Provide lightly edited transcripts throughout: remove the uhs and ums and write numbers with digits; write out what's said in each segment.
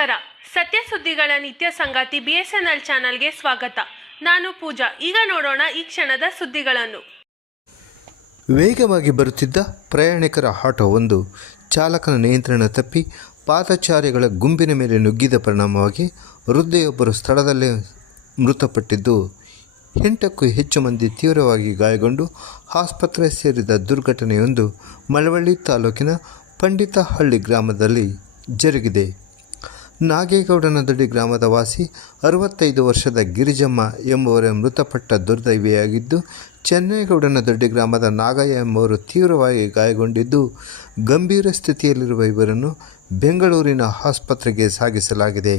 ನಮಸ್ಕಾರ. ಸತ್ಯ ಸುದ್ದಿಗಳ ನಿತ್ಯ ಸಂಗಾತಿ BSNL ಚಾನಲ್ಗೆ ಸ್ವಾಗತ. ನಾನು ಪೂಜಾ. ಈಗ ನೋಡೋಣ ಈ ಕ್ಷಣದ ಸುದ್ದಿಗಳನ್ನು. ವೇಗವಾಗಿ ಬರುತ್ತಿದ್ದ ಪ್ರಯಾಣಿಕರ ಆಟೋವೊಂದು ಚಾಲಕನ ನಿಯಂತ್ರಣ ತಪ್ಪಿ ಪಾದಚಾರಿಗಳ ಗುಂಪಿನ ಮೇಲೆ ನುಗ್ಗಿದ ಪರಿಣಾಮವಾಗಿ ವೃದ್ಧೆಯೊಬ್ಬರು ಸ್ಥಳದಲ್ಲೇ ಮೃತಪಟ್ಟಿದ್ದು 8ಕ್ಕೂ ಹೆಚ್ಚು ಮಂದಿ ತೀವ್ರವಾಗಿ ಗಾಯಗೊಂಡು ಆಸ್ಪತ್ರೆ ಸೇರಿದ ದುರ್ಘಟನೆಯೊಂದು ಮಳವಳ್ಳಿ ತಾಲೂಕಿನ ಪಂಡಿತಹಳ್ಳಿ ಗ್ರಾಮದಲ್ಲಿ ಜರುಗಿದೆ. ನಾಗೇಗೌಡನದಡಿ ಗ್ರಾಮದ ವಾಸಿ 65 ವರ್ಷದ ಗಿರಿಜಮ್ಮ ಎಂಬುವರ ಮೃತಪಟ್ಟ ದುರ್ದೈವಿಯಾಗಿದ್ದು, ಚೆನ್ನೇಗೌಡನದೊಡ್ಡಿ ಗ್ರಾಮದ ನಾಗಯ್ಯ ಎಂಬುವರು ತೀವ್ರವಾಗಿ ಗಾಯಗೊಂಡಿದ್ದು, ಗಂಭೀರ ಸ್ಥಿತಿಯಲ್ಲಿರುವ ಇವರನ್ನು ಬೆಂಗಳೂರಿನ ಆಸ್ಪತ್ರೆಗೆ ಸಾಗಿಸಲಾಗಿದೆ.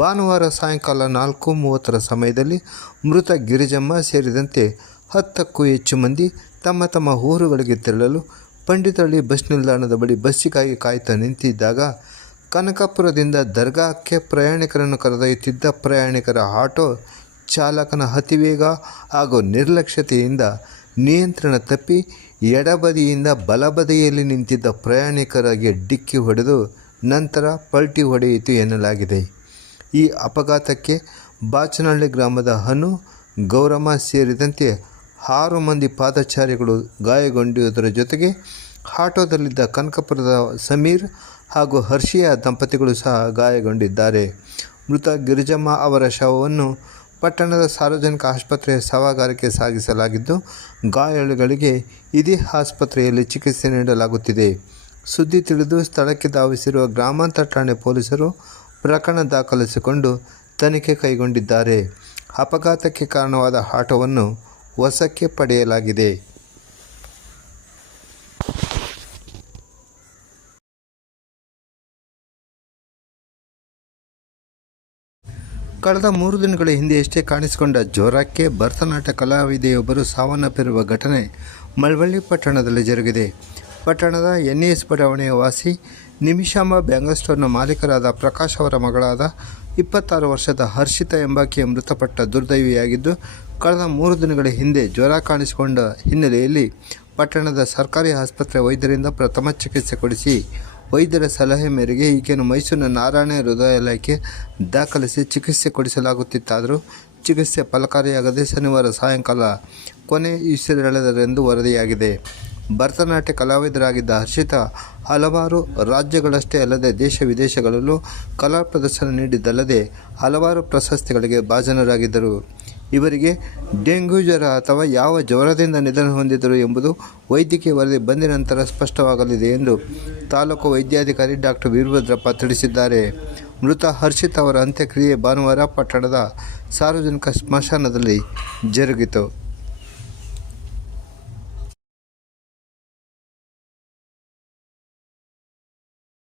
ಭಾನುವಾರ ಸಾಯಂಕಾಲ 4:30 ಸಮಯದಲ್ಲಿ ಮೃತ ಗಿರಿಜಮ್ಮ ಸೇರಿದಂತೆ 10ಕ್ಕೂ ಹೆಚ್ಚು ಮಂದಿ ತಮ್ಮ ತಮ್ಮ ಊರುಗಳಿಗೆ ತೆರಳಲು ಪಂಡಿತಹಳ್ಳಿ ಬಸ್ ನಿಲ್ದಾಣದ ಬಳಿ ಬಸ್ಸಿಗಾಗಿ ಕಾಯ್ತಾ ನಿಂತಿದ್ದಾಗ ಕನಕಪುರದಿಂದ ದರ್ಗಾಕ್ಕೆ ಪ್ರಯಾಣಿಕರನ್ನು ಕರೆದೊಯ್ಯುತ್ತಿದ್ದ ಪ್ರಯಾಣಿಕರ ಆಟೋ ಚಾಲಕನ ಅತಿವೇಗ ಹಾಗೂ ನಿರ್ಲಕ್ಷ್ಯತೆಯಿಂದ ನಿಯಂತ್ರಣ ತಪ್ಪಿ ಎಡಬದಿಯಿಂದ ಬಲಬದಿಯಲ್ಲಿ ನಿಂತಿದ್ದ ಪ್ರಯಾಣಿಕರಿಗೆ ಡಿಕ್ಕಿ ಹೊಡೆದು ನಂತರ ಪಲ್ಟಿ ಹೊಡೆಯಿತು ಎನ್ನಲಾಗಿದೆ. ಈ ಅಪಘಾತಕ್ಕೆ ಬಾಚನಹಳ್ಳಿ ಗ್ರಾಮದ ಹನು, ಗೌರಮ್ಮ ಸೇರಿದಂತೆ 6 ಮಂದಿ ಪಾದಚಾರಿಗಳು ಗಾಯಗೊಂಡಿರುವುದರ ಜೊತೆಗೆ ಆಟೋದಲ್ಲಿದ್ದ ಕನಕಪುರದ ಸಮೀರ್ ಹಾಗೂ ಹರ್ಷಿಯಾ ದಂಪತಿಗಳು ಸಹ ಗಾಯಗೊಂಡಿದ್ದಾರೆ. ಮೃತ ಗಿರಿಜಮ್ಮ ಅವರ ಶವವನ್ನು ಪಟ್ಟಣದ ಸಾರ್ವಜನಿಕ ಆಸ್ಪತ್ರೆಯ ಶವಾಗಾರಕ್ಕೆ ಸಾಗಿಸಲಾಗಿದ್ದು, ಗಾಯಾಳುಗಳಿಗೆ ಇದೇ ಆಸ್ಪತ್ರೆಯಲ್ಲಿ ಚಿಕಿತ್ಸೆ ನೀಡಲಾಗುತ್ತಿದೆ. ಸುದ್ದಿ ತಿಳಿದು ಸ್ಥಳಕ್ಕೆ ಧಾವಿಸಿರುವ ಗ್ರಾಮಾಂತರ ಠಾಣೆ ಪೊಲೀಸರು ಪ್ರಕರಣ ದಾಖಲಿಸಿಕೊಂಡು ತನಿಖೆ ಕೈಗೊಂಡಿದ್ದಾರೆ. ಅಪಘಾತಕ್ಕೆ ಕಾರಣವಾದ ಆಟೋವನ್ನು ವಶಕ್ಕೆ ಪಡೆಯಲಾಗಿದೆ. ಕಳೆದ 3 ದಿನಗಳ ಹಿಂದೆಯಷ್ಟೇ ಕಾಣಿಸಿಕೊಂಡ ಜ್ವರಕ್ಕೆ ಭರತನಾಟ್ಯ ಕಲಾವಿದೆಯೊಬ್ಬರು ಸಾವನ್ನಪ್ಪಿರುವ ಘಟನೆ ಮಳವಳ್ಳಿ ಪಟ್ಟಣದಲ್ಲಿ ಜರುಗಿದೆ. ಪಟ್ಟಣದ NES ಬಡಾವಣೆಯ ವಾಸಿ ನಿಮಿಷಾಂಬ ಬ್ಯಾಂಗಲ್ ಸ್ಟೋರ್ನ ಮಾಲೀಕರಾದ ಪ್ರಕಾಶ್ ಅವರ ಮಗಳಾದ 26 ವರ್ಷದ ಹರ್ಷಿತಾ ಎಂಬಾಕೆಯ ಮೃತಪಟ್ಟ ದುರ್ದೈವಿಯಾಗಿದ್ದು, ಕಳೆದ 3 ದಿನಗಳ ಹಿಂದೆ ಜ್ವರ ಕಾಣಿಸಿಕೊಂಡ ಹಿನ್ನೆಲೆಯಲ್ಲಿ ಪಟ್ಟಣದ ಸರ್ಕಾರಿ ಆಸ್ಪತ್ರೆ ವೈದ್ಯರಿಂದ ಪ್ರಥಮ ಚಿಕಿತ್ಸೆ ಕೊಡಿಸಿ ವೈದ್ಯರ ಸಲಹೆ ಮೇರೆಗೆ ಈಕೆಯನ್ನು ಮೈಸೂರಿನ ನಾರಾಯಣ ಹೃದಯಾಲಯಕ್ಕೆ ದಾಖಲಿಸಿ ಚಿಕಿತ್ಸೆ ಕೊಡಿಸಲಾಗುತ್ತಿತ್ತಾದರೂ ಚಿಕಿತ್ಸೆ ಫಲಕಾರಿಯಾಗದೆ ಶನಿವಾರ ಸಾಯಂಕಾಲ ಕೊನೆಯುಸಿರೆಳೆದರೆಂದು ವರದಿಯಾಗಿದೆ. ಭರತನಾಟ್ಯ ಕಲಾವಿದರಾಗಿದ್ದ ಹರ್ಷಿತಾ ಹಲವಾರು ರಾಜ್ಯಗಳಷ್ಟೇ ಅಲ್ಲದೆ ದೇಶ ವಿದೇಶಗಳಲ್ಲೂ ಕಲಾ ಪ್ರದರ್ಶನ ನೀಡಿದ್ದಲ್ಲದೆ ಹಲವಾರು ಪ್ರಶಸ್ತಿಗಳಿಗೆ ಭಾಜನರಾಗಿದ್ದರು. ಇವರಿಗೆ ಡೆಂಗ್ಯೂ ಜ್ವರ ಅಥವಾ ಯಾವ ಜ್ವರದಿಂದ ನಿಧನ ಹೊಂದಿದರು ಎಂಬುದು ವೈದ್ಯಕೀಯ ವರದಿ ಬಂದ ನಂತರ ಸ್ಪಷ್ಟವಾಗಲಿದೆ ಎಂದು ತಾಲೂಕು ವೈದ್ಯಾಧಿಕಾರಿ ಡಾಕ್ಟರ್ ವೀರಭದ್ರಪ್ಪ ತಿಳಿಸಿದ್ದಾರೆ. ಮೃತ ಹರ್ಷಿತಾ ಅವರ ಅಂತ್ಯಕ್ರಿಯೆ ಭಾನುವಾರ ಪಟ್ಟಣದ ಸಾರ್ವಜನಿಕ ಸ್ಮಶಾನದಲ್ಲಿ ಜರುಗಿತು.